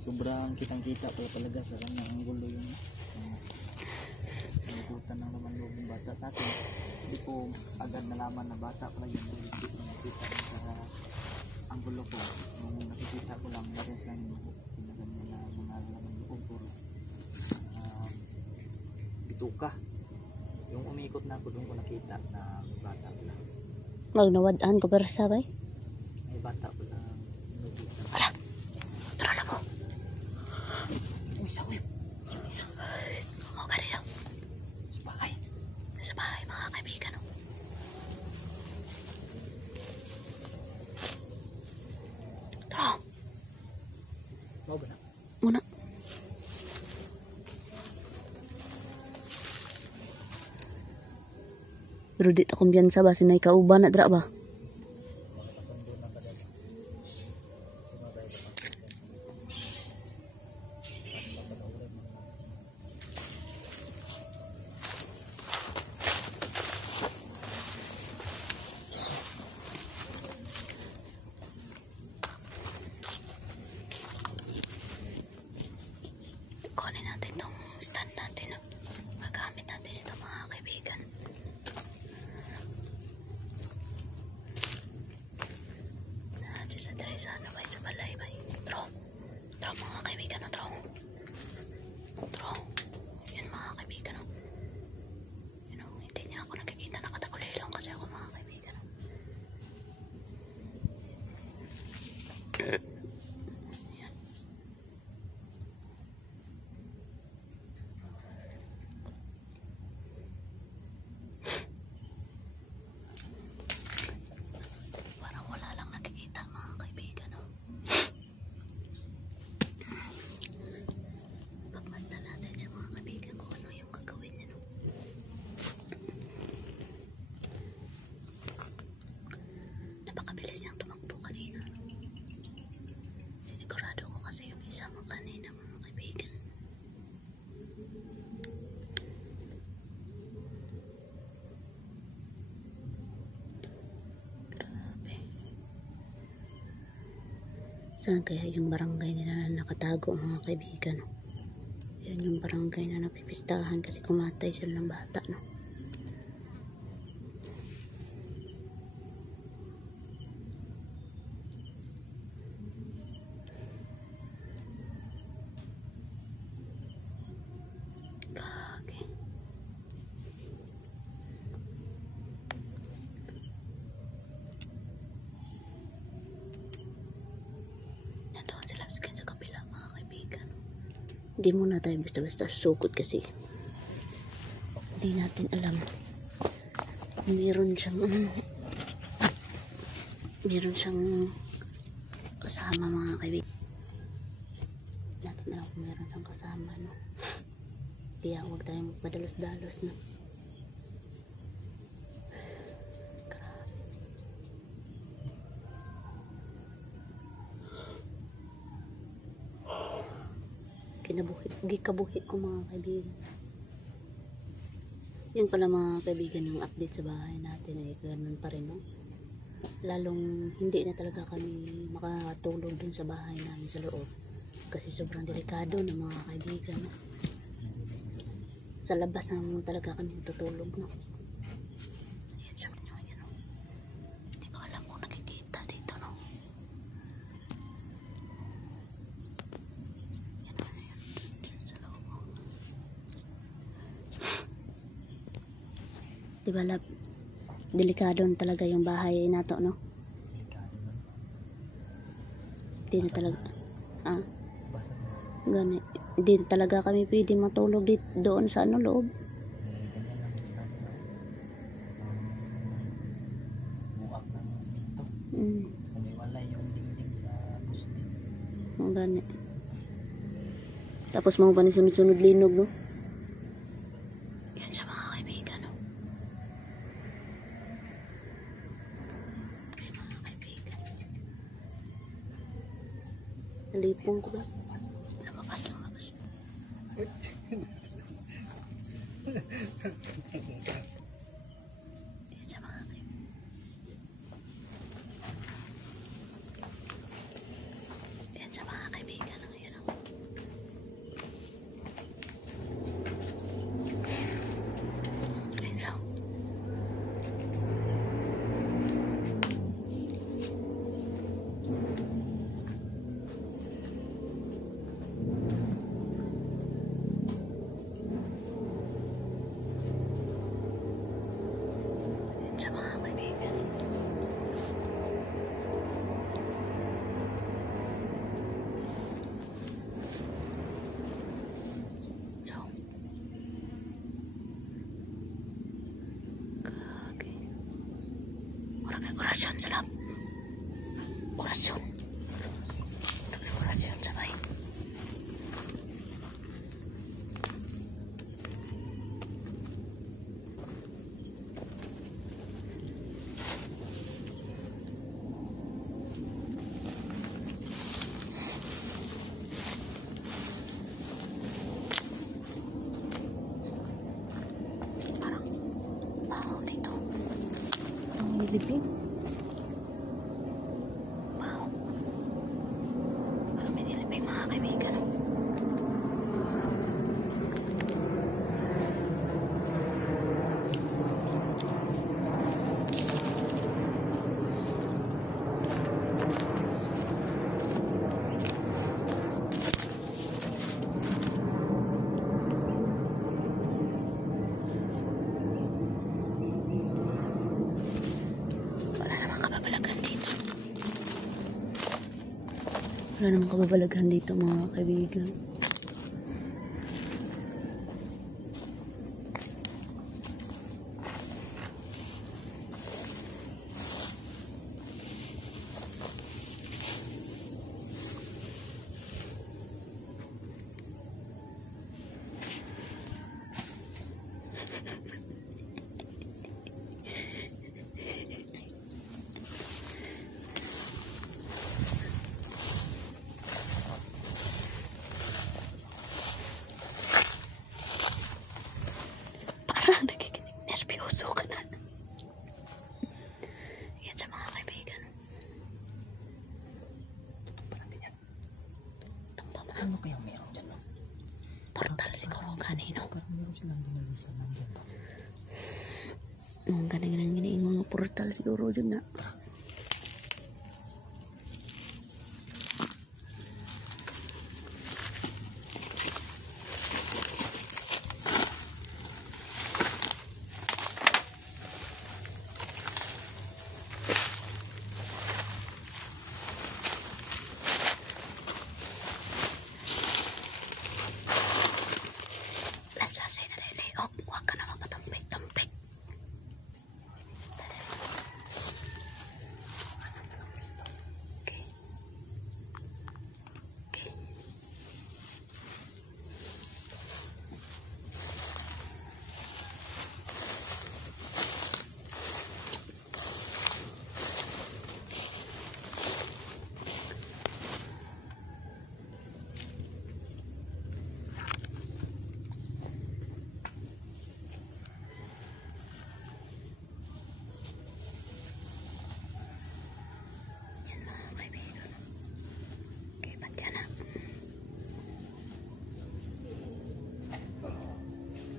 Sobrang kitang-kita pala talaga sa kanya ang gulo yung nagutan ng laman loob ng bata sa akin. Hindi ko agad nalaman na bata pala yun. Hindi ko nakikita sa ang gulo ko. Nung nakikita ko lang, baris lang yung pinaganyan na mga laman loob ko. Bituka. Yung umikot na ako doon ko nakita na bata pala. Magnawadaan ko pero sabay. May bata pala. Ala, tara na po. Mga kanina. Sa bahay mga kaibigan. Tara. Mau ba na? Muna. Pero di ta kumbiyansa ba sinay kauban na dra ba? Kunin natin itong stand natin. Magamit natin ito mga kaibigan. Diyos sa Teresa, ano ba sa balay ba? Tro mga kaibigan. Tro. Yun mga kaibigan. Yun, hindi niya ako nakikita. Nakatakulilong kasi ako mga kaibigan. Parang wala lang nakikita mga kaibigan. Pagmasdan natin siya mga kaibigan kung ano yung gagawin niya. Napakabilis niyang tumakbo kanina. Sinigurado ko kasi yung isa mo kanina mga kaibigan. Grabe. Saan kaya yung barangay nila na nakatago mga kaibigan? Yan yung barangay na napipistahan kasi kumatay sila ng bata. No? Kage. Nandoon sila sa kabila mga kaibigan. Hindi muna tayo basta-basta sukot kasi hindi natin alam. Meron siyang kasama mga kaibigan. Natin alam kung meron siyang kasama, no? Kaya huwag tayong magpadalos-dalos, no? Grabe. Gikabuhi ko mga kaibigan. Yan pala mga kaibigan yung update sa bahay natin ay ganun pa rin, no? Lalong hindi na talaga kami makatulog dun sa bahay namin sa loob kasi sobrang delikado na mga kaibigan, no? Sa labas naman talaga kami tutulog, no? Ayan siya nyo, ayan, no? Hindi ko alam kung nakikita dito, no? Diba lab, delikado na talaga yung bahay nato, no? Hindi na talaga gani, hindi na talaga kami pwede matulog dito, doon sa ano loob. Gani. Tapos mga pa sunod-sunod linog, no? Yan siya mga kaibigan, no? Okay mga kaibigan. Nalipong ko ba? Lumabas. Yan sa mga kaibigan. Yan o. Yan sa mga kaibigan. So, kage. Orasyon salam. Orasyon sabay. Baho dito. Ang nilibing. Baho. Parang may nilibing mga kaibigan. Wala namang kababalaghan dito mga kaibigan. Parang nakikinig, nervyoso ka na. Yan sa mga kaibigan. Tumba mo na. Ano kaya meron dyan, no? Portal siguro kanino. Parang meron silang dinalisan lang dyan, no? Ang ganang giniingon ng portal siguro dyan na. Las-lasay na dali. Oh, huwag ka na magpatumpik-tumpik. Okay. Okay. Yan mga kaibigan. Okay, patya na.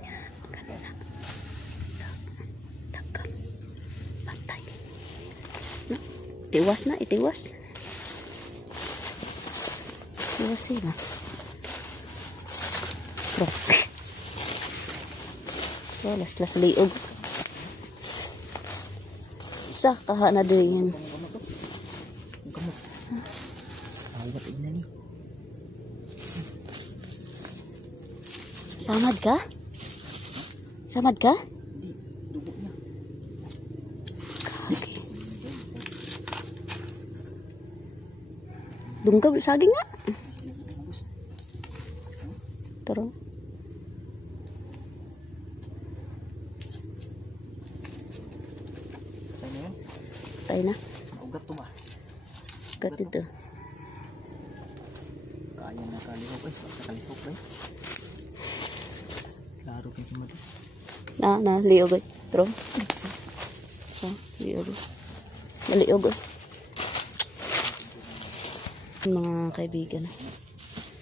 Yan, kanina. Takam. Patay. No? Itiwas na, itiwas. Itiwas sila. Bro. So, las-las liog. Isa, kaha na din yan. Awat ina ni. Samad ka? Samad ka? Hindi, dugo niya. Kage. Dunggaw saging nga. Tara. Patay na yan. Tayo na. Ugat to ba? Kat ito. Ayan nakalihok eh. Nakalihok eh. Klaro kayo si Madu. Liog eh. Pero, liog eh. Naliog eh. Mga kaibigan.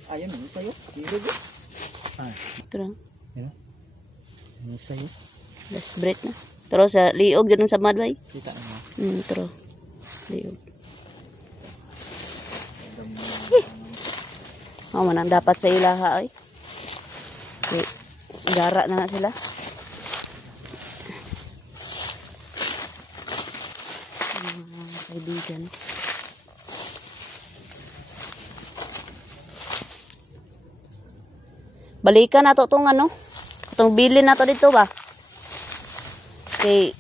Ayan, ano sa'yo? Liog eh. Pero, Yan. Ano sa'yo? last breath na. Pero sa liog dyan sa madway. Kita mo. Pero, liog. Man ang dapat sa ilaha ay. Okay. Gara na sila. Mga kaibigan. Balikan na to itong ano. Itong bilin na to dito ba? Okay.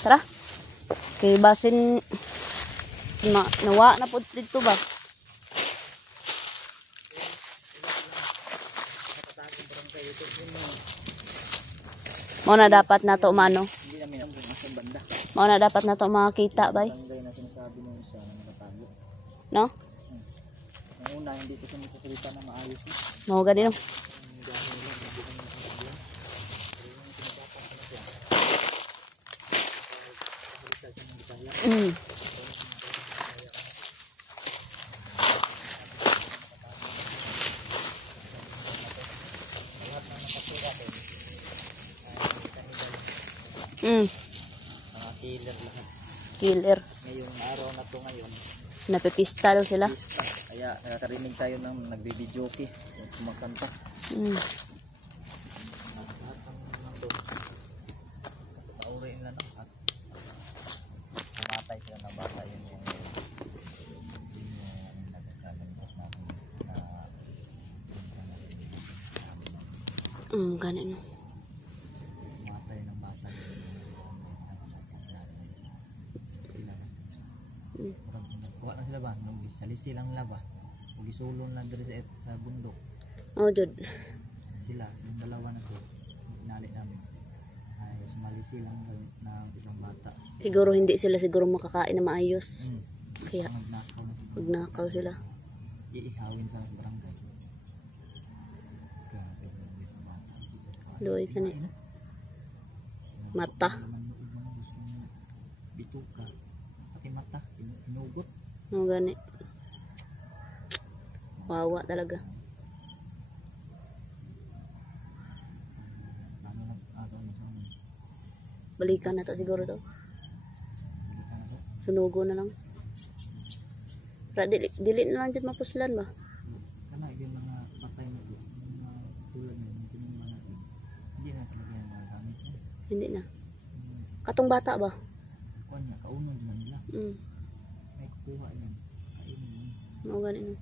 Tara. Okay, basin nawa na po dito ba? Mo na dapat na to mano. Hindi namin ang sa banda. Mo na dapat na to makita bay. Barangay na sinasabi mo sa nakatago. No? Ang una, hindi ko siya nagsasalita na maayos. Mo gani no. Mm. Mga killer lahat. Killer. Ngayong araw na to ngayon. Napipista daw sila. Pista. Kaya nakakarinig tayo ng nagbibidyoke. Yung kumakanta. Paurin na no. At pumatay sila na bata yun yung nagkakalangkos natin na Gani no. pumatay ng bata yun nagkuha na sila ba? Salisi lang nila ba? Sulon lang dito sa bundok. Oh, jud. Sila, yung dalawa na to, sinali namin. Ay, sumalisi lang ng isang bata. Siguro hindi sila siguro makakain na maayos. Kaya Magnakaw na sila. magnakaw sila. Iihawin sa barangay. Grabe sa bata. Luoy ka ni. Mata. Bituka. Pati mata. Inugot. Oh, gani. Wawa talaga. Paano nag-agaw na sa amin? Balikan na to siguro to. Balikan na to. Sunugo na lang. Para dili na lang dyan mapuslan ba? Kana yung mga patay na to. Yung mga tulad na yung tinumba natin. Hindi na talaga yung mga gamit mo. Hindi na. Katong bata ba? Kuha niya, kaunod na nila. May kukuha yan. Kainin mo. Mga gani no.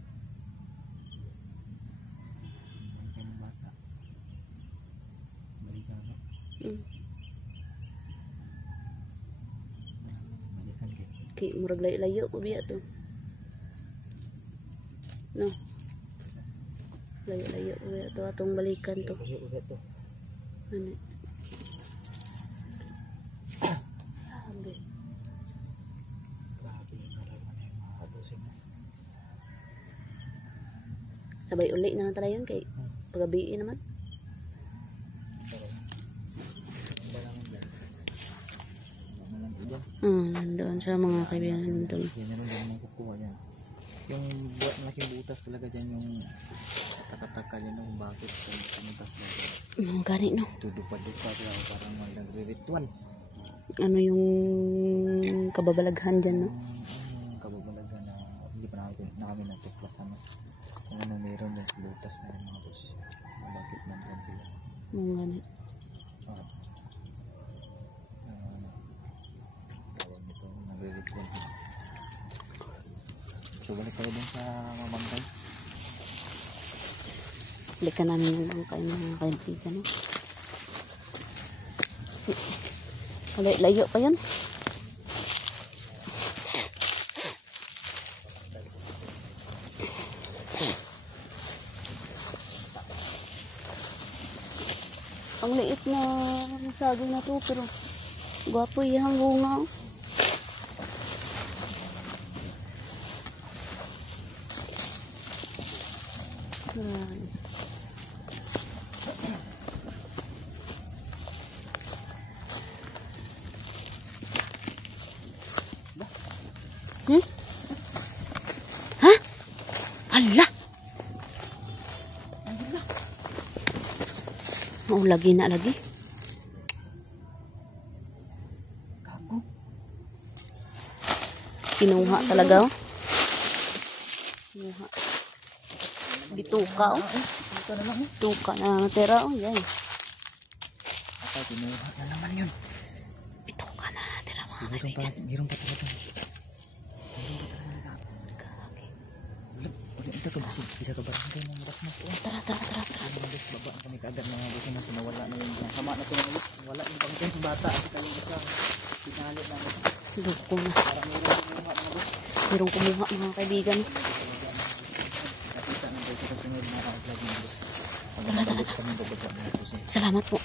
Ang kanyang bata. Balikan na to. Balikan kayo. Kay murag layo ko biya to. No. Layo ko biya to atong balikan to. Ulit to. Ano? Sabi. Grabe yung nalaman na yung mga kadusin na. Sabay uli na lang talaga yun kay pagabiin naman. Pero, ang balangan dyan. Ang balangan dyan. Nandoon sa mga kaibigan nandun. Yan meron din mga kukuha yan. Yung malaking butas talaga dyan yung taka-taka yan kung bakit pumuntas na dyan. Gani no. Tudupa-dupa sila parang nagre-ritual. Ano yung kababalaghan dyan no? Ang kababalagan na hindi pa na kami natuklasan no? Kung ano meron dyan sa butas na yung mga bus. Bakit nandyan sila. Gani. Tawag nito, nagre-ritual sila. So balik tayo dun sa mabangkay. Balikan namin yung bangkay mga kaibigan no? Kasi layo pa yun. Ang liit na saging na to pero gwapo yung bunga. Ayan. Hmm? Ha? Ala! Oh, lagi na lagi. Gago. Kinuha talaga oh. Kinuha. Bituka oh. Ito na lang. Bituka na natira oh. Yan. Atay, kinuha na naman yun. Bituka na natira mga kaibigan. Meron pa talaga. Ulit ito kung bisa ka barangay ng maras na ito. Tara. Baba ang kami kaagad mga gusto na sinawala na yung sama na ito ng ulit. Wala yung pangkin sa bata. At ito yung isa. Pinali na ito. Loko na. Parang meron kumuha mga gusto. Merong kumuha mga kaibigan. Nakita na dito sa sunod na vlog mga gusto. Tara. Kami bababa mga gusto. Salamat po.